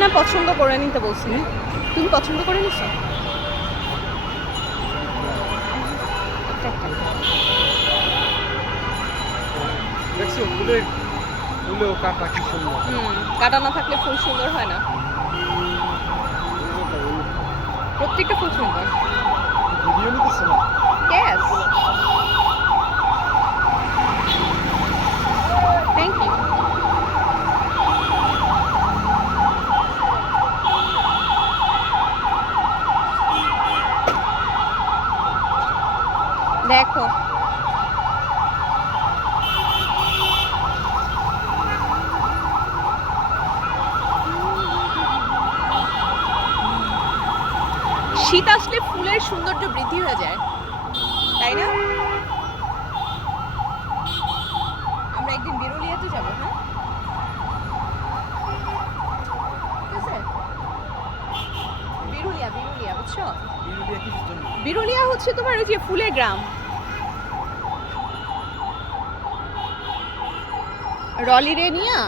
না পছন্দ করে নিতে বলছি, তুমি পছন্দ করে নিছো? দেখছো ফুলেও কাটা কি সুন্দর। কাটা না থাকলে ফুল সুন্দর হয় না, প্রত্যেকটা ফুল সুন্দর। ভিডিও নিতেছে না? Yes. Thank you. দেখো শীত আসলে ফুলের সৌন্দর্য বৃদ্ধি হয়ে যায়, তাই না? আমরা একদিন বিরুলিয়াতে যাব, হ্যাঁ? ঠিক আছে? বিরুলিয়া বুঝছো? ভিডিও কিসের জন্য? বিরুলিয়া হচ্ছে তোমার ওই যে ফুলের গ্রাম, রলি রে নিয়া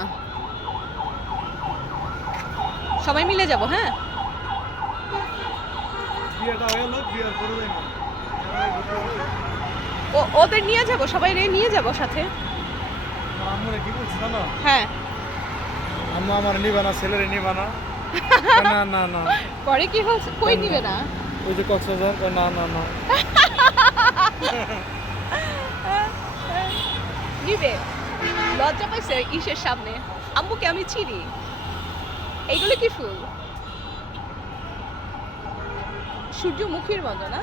সবাই মিলে যাব, হ্যাঁ? বিয়েটা হলো, বিয়ের পরে যাই না। ওদের নিয়ে যাব, সবাই রে নিয়ে যাব সাথে। আমার আম্মুরে কি বলছে জানো? হ্যাঁ, আম্মু আমার নিবা না, ছেলেরে নিবা না। না না না, পরে কি হচ্ছে, কই নিবে না? ওই যে কক্সবাজার, না না না। নিবে, লজ্জা পাইছে ইসের সামনে, আম্মুকে আমি চিনি। এইগুলো কি ফুল? সূর্যমুখীর মতো না?